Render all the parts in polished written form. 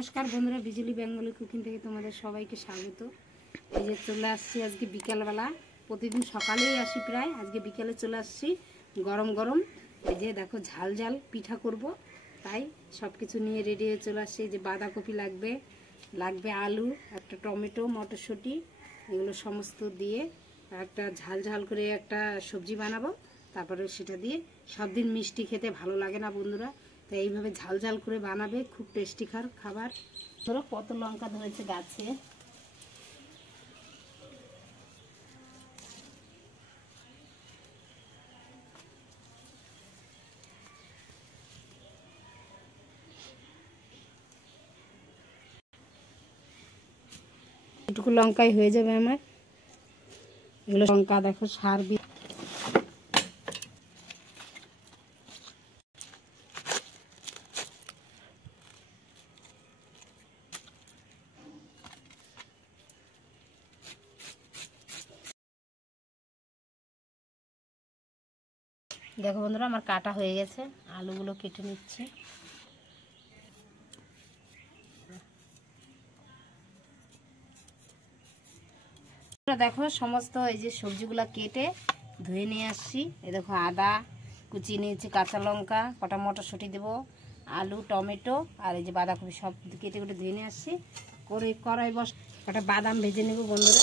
নমস্কার বন্ধুরা, বিজলি Bengali cooking থেকে তোমাদের সবাইকে স্বাগত। এই যে চলে আসছি আজকে বিকালবেলা, প্রতিদিন সকালেই আসি, প্রায় আজকে বিকালে চলে আসছি। গরম গরম এই যে দেখো ঝাল ঝাল পিঠা করব, তাই সব কিছু নিয়ে রেডি হয়ে চলে আসছি। এই যে বাঁধাকপি লাগবে আলু, একটা টমেটো, মটরশুঁটি, এগুলো সমস্ত দিয়ে একটা ঝাল ঝাল করে একটা সবজি বানাবো। তারপরে সেটা দিয়ে, সব দিন মিষ্টি খেতে ভালো লাগে না বন্ধুরা, তো এইভাবে ঝাল ঝাল করে বানাবে, খুব টেস্টি খাবার। ধরো কত লঙ্কা ধরেছে গাছে। এটুকু লঙ্কাই হয়ে যাবে আমার। এগুলো লঙ্কা দেখো সার দিয়ে দেখো বন্ধুরা, আমার কাটা হয়ে গেছে, আলুগুলো কেটে নিচ্ছি। দেখো সমস্ত এই যে সবজিগুলো কেটে ধুয়ে নিয়ে আসছি। এই দেখো আদা কুচি নিয়েছি, কাঁচা লঙ্কা, কটা মটরশুঁটি দেবো, আলু, টমেটো আর এই যে বাঁধাকপি সব কেটে কেটে ধুয়ে নিয়ে আসছি। কড়াই বস, কটা বাদাম ভেজে নেব বন্ধুরা।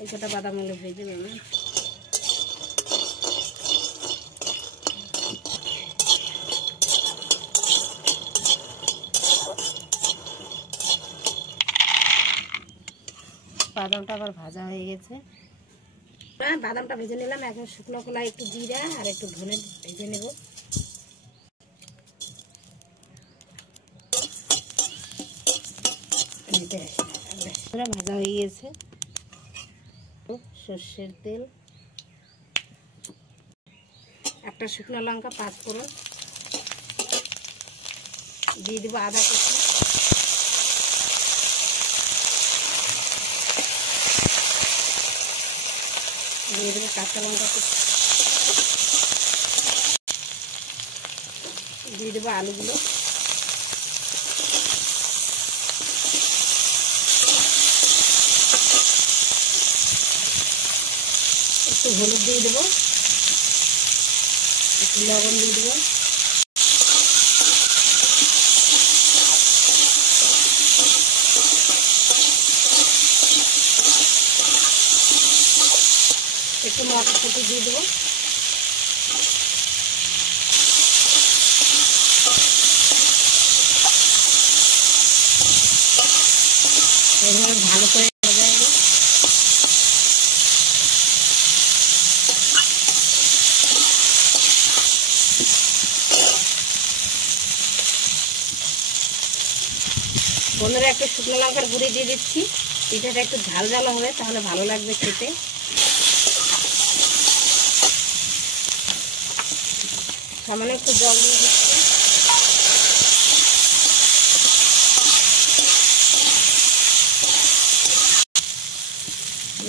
এই কটা বাদামগুলো ভেজে নেব। বাদামটা আবার ভাজা হয়ে গেছে। বাদামটা ভেজে নিলাম। এখন শুকনো কলাই, একটু জিরা আর একটু ধনে ভেজে নেব। ভাজা হয়ে গেছে। সর্ষের তেল, একটা শুকনো লঙ্কা, 5 ফোড়ন দিয়ে দেবো, আদা কুচি, দিয়ে দেবো কাঁচা লঙ্কা কুচি, দিয়ে দেবো আলুগুলো, একটু হলুদ দিয়ে দেবো, একটু লবণ দিয়ে দেবো, একটু মটরশুঁটি দিয়ে দেবো। এভাবে ভালো করে ভাজা হবে। বন্ধুরা, একটু শুকনো লঙ্কার গুঁড়ি দিয়ে দিচ্ছি। পিঠাটা একটু ঝাল ঝাল হবে, তাহলে ভালো লাগবে খেতে। সামান্য একটু জল দিয়ে দিচ্ছি।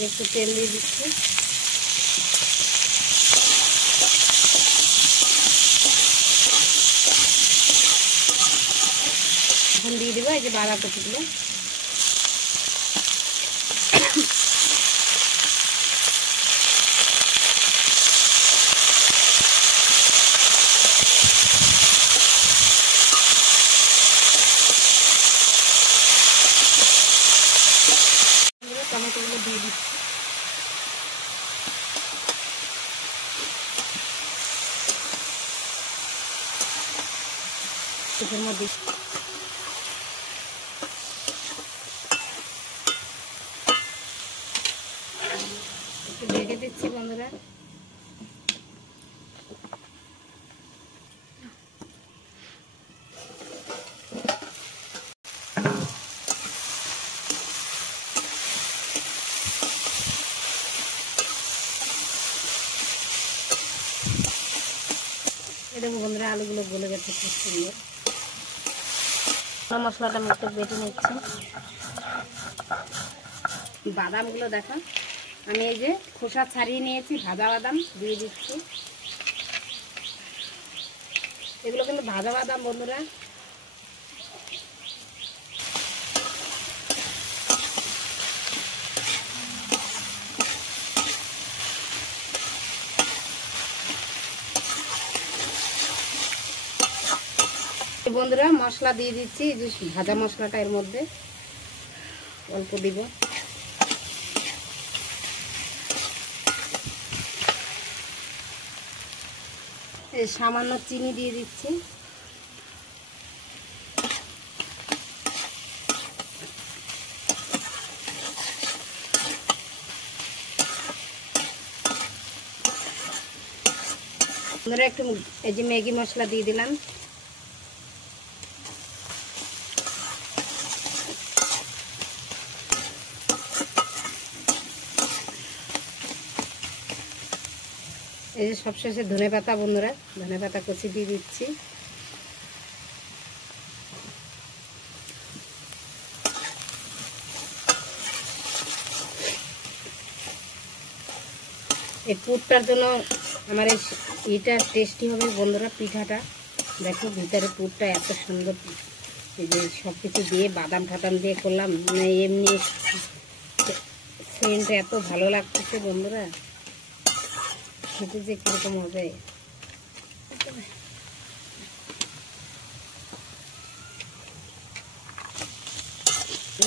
একটু তেল দিয়ে দিচ্ছি। এখন দিয়ে দেবো এই যে বাঁধাকপিগুলো। টমেটোগুলো দিয়ে দিচ্ছি। এর মধ্যে একটু ঢেকে দিচ্ছি বন্ধুরা। দেখো বন্ধুরা, আলুগুলো গলে গেছে খুব সুন্দর। মশলাটা আমি একটু বেটে নিচ্ছি। বাদামগুলো দেখো, আমি এই যে খোসা ছাড়িয়ে নিয়েছি, ভাজা বাদাম দিয়ে দিচ্ছি। এগুলো কিন্তু ভাজা বাদাম বন্ধুরা, বন্ধুরা মশলা দিয়ে দিচ্ছি, যে ভাজা মশলাটা এর মধ্যে অল্প দিব। এই সামান্য চিনি দিয়ে দিচ্ছি। বন্ধুরা একটু এই যে ম্যাগি মশলা দিয়ে দিলাম। এই যে সবশেষে ধনেপাতা, বন্ধুরা ধনেপাতা কুচি দিয়ে দিচ্ছি। এই পুরটার জন্য আমার এটা টেস্টি হবে বন্ধুরা। পিঠাটা দেখো ভিতরে পুরটা এত সুন্দর, এই যে সব কিছু দিয়ে বাদাম টাদাম দিয়ে করলাম, এমনি সেন্টটা এত ভালো লাগতেছে বন্ধুরা, খেতে যে কিরকম হবে।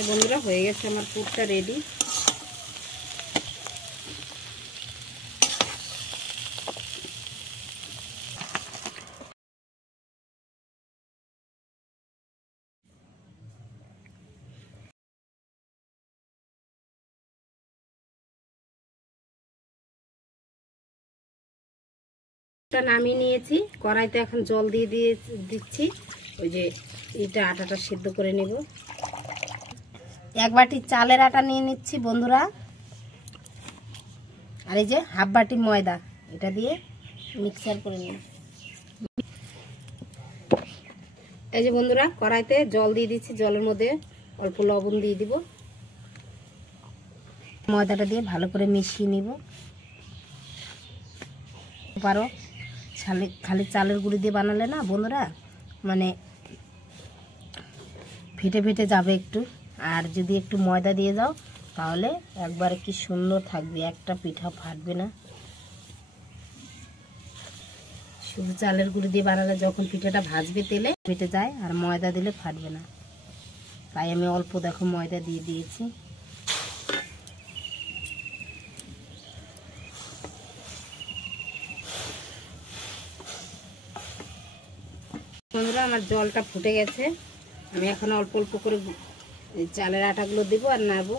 বন্ধুরা হয়ে গেছে আমার পুরটা রেডি। নামিয়ে নিয়েছি, কড়াইতে এখন জল দিয়ে দিচ্ছি। ওই যে এটা আটাটা সিদ্ধ করে নেব। এক বাটি চালের আটা নিয়ে নিচ্ছি বন্ধুরা, আর এই যে হাফ বাটি ময়দা, এটা দিয়ে মিক্সার করে নেব। এই যে বন্ধুরা কড়াইতে জল দিয়ে দিচ্ছি, জলের মধ্যে অল্প লবণ দিয়ে দিব। ময়দাটা দিয়ে ভালো করে মিশিয়ে নিব। পারো খালি চালের গুঁড়ি দিয়ে বানালে না বন্ধুরা, মানে ফেটে ফেটে যাবে একটু, আর যদি একটু ময়দা দিয়ে যাও তাহলে একবারে কি সুন্দর থাকবে, একটা পিঠা ফাটবে না। শুধু চালের গুঁড়ি দিয়ে বানালে যখন পিঠাটা ভাজবে তেলে ফেটে যায়, আর ময়দা দিলে ফাটবে না। তাই আমি অল্প দেখো ময়দা দিয়ে দিয়েছি। বন্ধুরা আমার জলটা ফুটে গেছে, আমি এখন অল্প অল্প করে চালের আটাগুলো দেবো আর নাড়বো।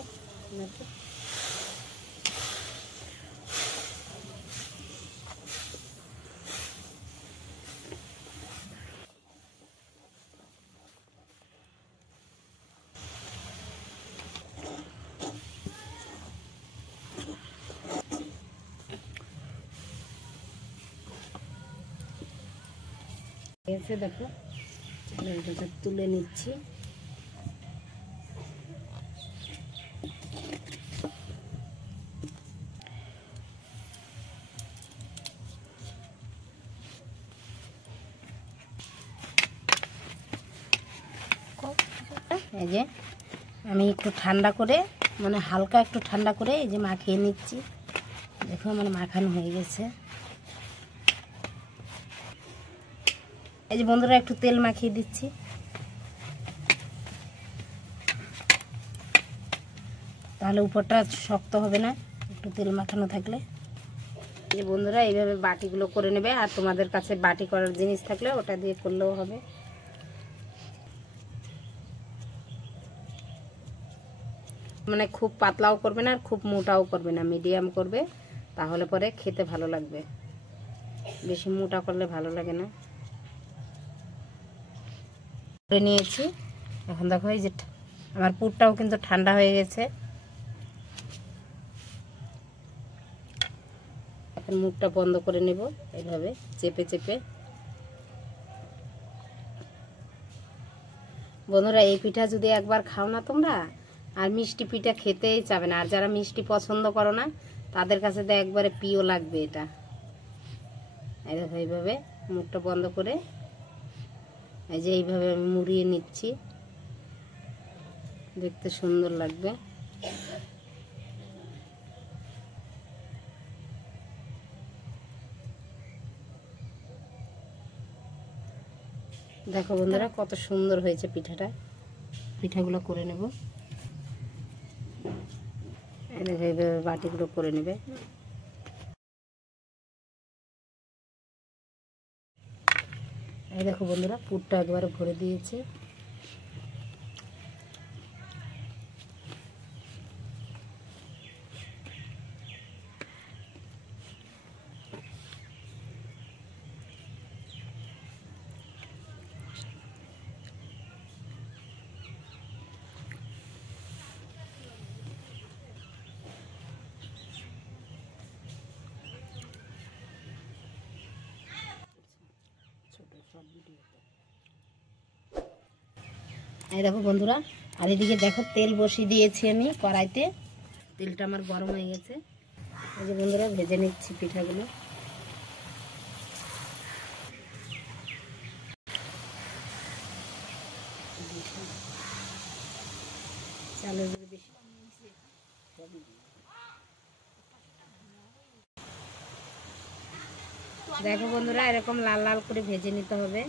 দেখো এটা তুলে নিচ্ছি। এই যে আমি একটু ঠান্ডা করে, মানে হালকা একটু ঠান্ডা করে এই যে মাখিয়ে নিচ্ছি। দেখো মানে মাখানো হয়ে গেছে। এই যে বন্ধুরা একটু তেল মাখিয়ে দিচ্ছি, তাহলে উপরটা শক্ত হবে না একটু তেল মাখানো থাকলে। এই যে বন্ধুরা এইভাবে বাটিগুলো করে নেবে, আর তোমাদের কাছে বাটি করার জিনিস থাকলে ওটা দিয়ে করলেও হবে। মানে খুব পাতলাও করবে না আর খুব মোটাও করবে না, মিডিয়াম করবে, তাহলে পরে খেতে ভালো লাগবে। বেশি মোটা করলে ভালো লাগে না। করে নিয়েছি, এখন দেখো এই যে আমার পুরটাও কিন্তু ঠান্ডা হয়ে গেছে। এখন মুখটা বন্ধ করে নেব এইভাবে চেপে চেপে। বন্ধুরা এই পিঠা যদি একবার খাও না তোমরা, আর মিষ্টি পিঠা খেতেই চাবে না। আর যারা মিষ্টি পছন্দ করো না তাদের কাছে তো একবারে প্রিয় লাগবে এটা। এই দেখো এইভাবে মুখটা বন্ধ করে এই যে এইভাবে আমি মুড়িয়ে নিচ্ছি, দেখতে সুন্দর লাগবে। দেখো বন্ধুরা কত সুন্দর হয়েছে পিঠাটা। পিঠাগুলো করে নেব, এইভাবে বাটিগুলো করে নেবে। এই দেখো বন্ধুরা পুরটা একবারে ভরে দিয়েছে। এই দেখো বন্ধুরা, আর এদিকে দেখো তেল বসিয়ে দিয়েছি আমি কড়াইতে। তেলটা আমার গরম হয়ে গেছে। এই যে বন্ধুরা ভেজে নিচ্ছি পিঠাগুলো। চালের গুঁড়ো বেশি। দেখো বন্ধুরা এরকম লাল লাল করে ভেজে নিতে হবে।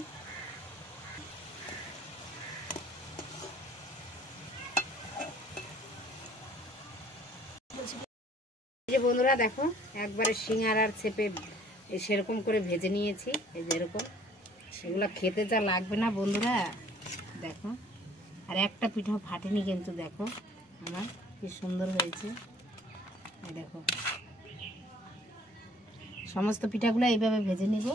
এই যে বন্ধুরা দেখো একবারে সিঙ্গারার ছেপে সেরকম করে ভেজে নিয়েছি। এই যে এরকম, সেগুলো খেতে যা লাগবে না বন্ধুরা। দেখো আর একটা পিঠাও ফাটেনি কিন্তু, দেখো আমার কি সুন্দর হয়েছে। এই দেখো সমস্ত পিঠাগুলো এইভাবে ভেজে নিব।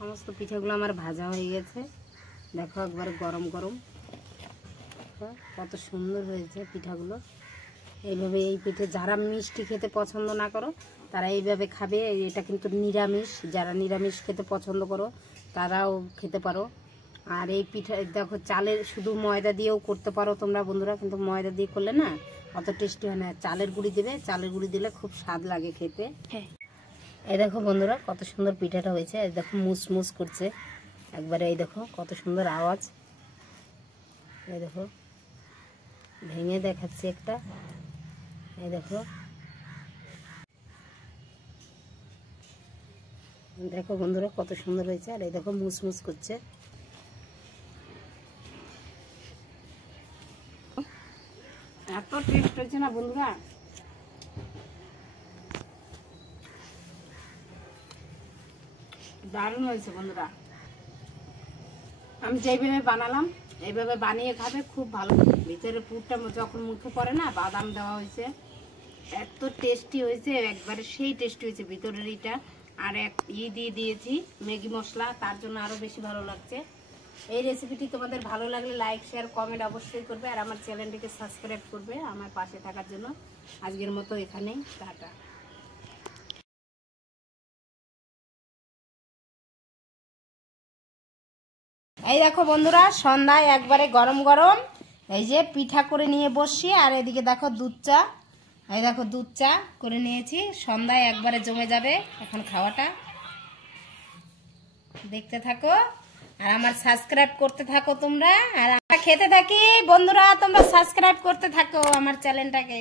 সমস্ত পিঠাগুলো আমার ভাজা হয়ে গেছে। দেখো একবার গরম গরম, কত সুন্দর হয়েছে পিঠাগুলো। এইভাবে এই পিঠে যারা মিষ্টি খেতে পছন্দ না করো তারা এইভাবে খাবে। এটা কিন্তু নিরামিষ, যারা নিরামিষ খেতে পছন্দ করো তারাও খেতে পারো। আর এই পিঠা দেখো চালের শুধু ময়দা দিয়েও করতে পারো তোমরা বন্ধুরা, কিন্তু ময়দা দিয়ে করলে না অত টেস্টি হয় না। চালের গুঁড়ি দেবে, চালের গুঁড়ি দিলে খুব স্বাদ লাগে খেতে। হ্যাঁ এই দেখো বন্ধুরা কত সুন্দর পিঠাটা হয়েছে। এই দেখো মুসমুস করছে একবারে। এই দেখো কত সুন্দর আওয়াজ। এই দেখো ভেঙে দেখাচ্ছি একটা। এই দেখো, দেখো বন্ধুরা কত সুন্দর হয়েছে। আর এই দেখো মুসমুস করছে। এত টেস্ট হয়েছে না বন্ধুরা, দারুণ হয়েছে বন্ধুরা। আমি যেইভাবে বানালাম এইভাবে বানিয়ে খাবে, খুব ভালো। ভিতরে পুরটা যখন মুখে পড়ে না, বাদাম দেওয়া হয়েছে, এত টেস্টি হয়েছে, একবারে সেই টেস্টি হয়েছে ভিতরের ইটা। আর এক দিয়ে দিয়েছি ম্যাগি মশলা, তার জন্য আরও বেশি ভালো লাগছে। এই রেসিপিটি তোমাদের ভালো লাগলে লাইক শেয়ার কমেন্ট অবশ্যই করবে, আর আমার চ্যানেলটিকে সাবস্ক্রাইব করবে আমার পাশে থাকার জন্য। আজকের মতো এখানেই টাটা। এই দেখো বন্ধুরা সন্ধ্যায় একবারে গরম গরম এই যে পিঠা করে নিয়ে বসছি। আর এদিকে দেখো দুধ চা, এই দেখো দুধ চা করে নিয়েছি। সন্ধ্যায় একবারে জমে যাবে এখন খাওয়াটা। দেখতে থাকো আর আমার সাবস্ক্রাইব করতে থাকো তোমরা। আর আমরা খেতে থাকি বন্ধুরা, তোমরা সাবস্ক্রাইব করতে থাকো আমার চ্যানেলটাকে।